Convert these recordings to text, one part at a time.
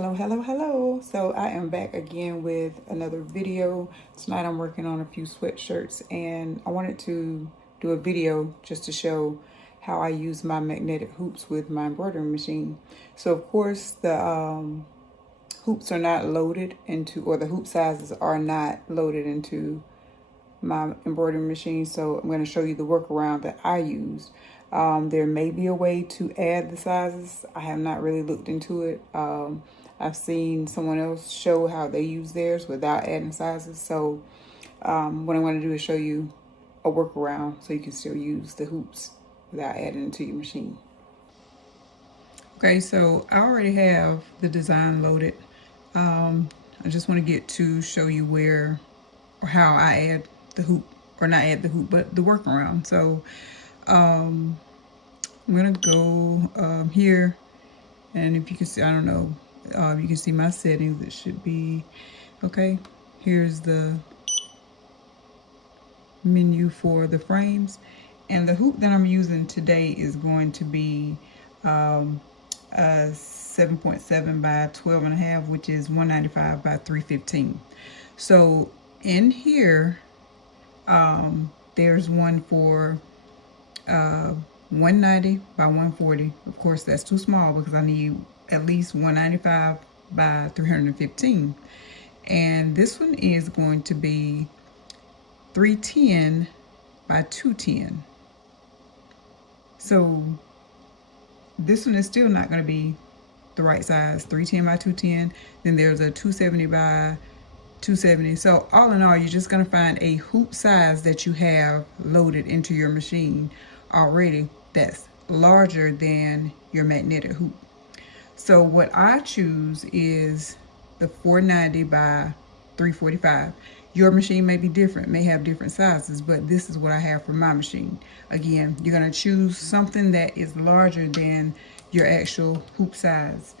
Hello, hello, hello. So I am back again with another video. Tonight I'm working on a few sweatshirts and I wanted to do a video just to show how I use my magnetic hoops with my embroidery machine. So of course the hoops are not loaded into, or the hoop sizes are not loaded into my embroidery machine. So I'm going to show you the workaround that I use. There may be a way to add the sizes. I have not really looked into it. I've seen someone else show how they use theirs without adding sizes. So what I'm going to do is show you a workaround so you can still use the hoops without adding it to your machine. Okay, so I already have the design loaded. I just want to get to show you where or how I add the hoop, or not add the hoop, but the workaround. So I'm gonna go here, and if you can see, I don't know, you can see my settings. It should be okay. Here's the menu for the frames, and the hoop that I'm using today is going to be a 7.7 by 12.5, which is 195 by 315. So in here, there's one for 190 by 140. Of course, that's too small because I need at least 195 by 315. And this one is going to be 310 by 210. So this one is still not going to be the right size, 310 by 210. Then there's a 270 by 270. So all in all, you're just going to find a hoop size that you have loaded into your machine already that's larger than your magnetic hoop. So what I choose is the 490 by 345. Your machine may be different, may have different sizes, but this is what I have for my machine. Again, you're going to choose something that is larger than your actual hoop size.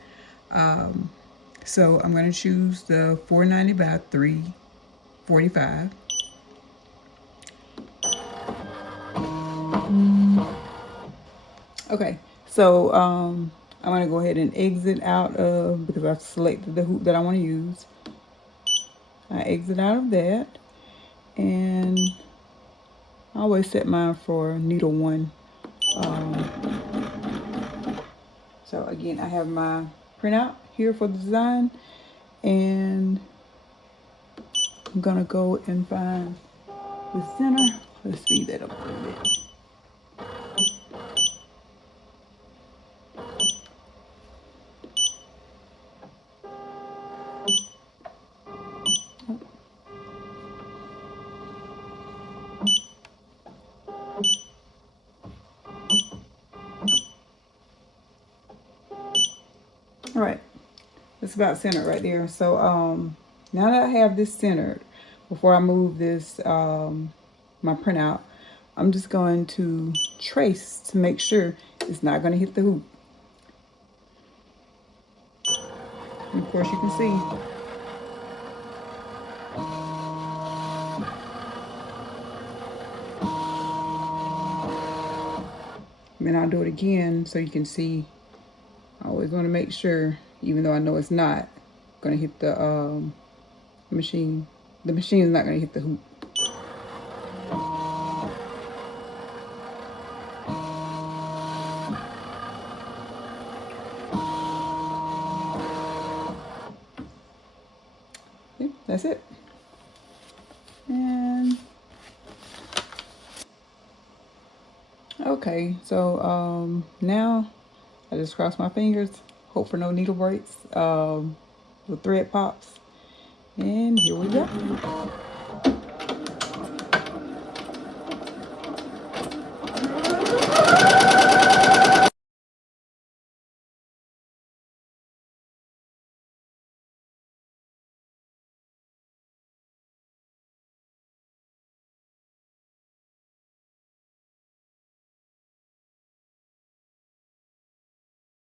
So I'm going to choose the 490 by 345. Okay, so I'm going to go ahead and exit out of, because I've selected the hoop that I want to use. I exit out of that, and I always set mine for needle 1. So again, I have my printout here for the design, and I'm gonna go and find the center. Let's speed that up a little bit. All right, it's about centered right there. So now that I have this centered, before I move this my printout, I'm just going to trace to make sure it's not going to hit the hoop. And of course you can see and then I'll do it again so you can see. I always want to make sure, even though I know it's not going to hit the machine. The machine is not going to hit the hoop. Okay, that's it. And okay, so now I just cross my fingers, hope for no needle breaks, the thread pops, and here we go.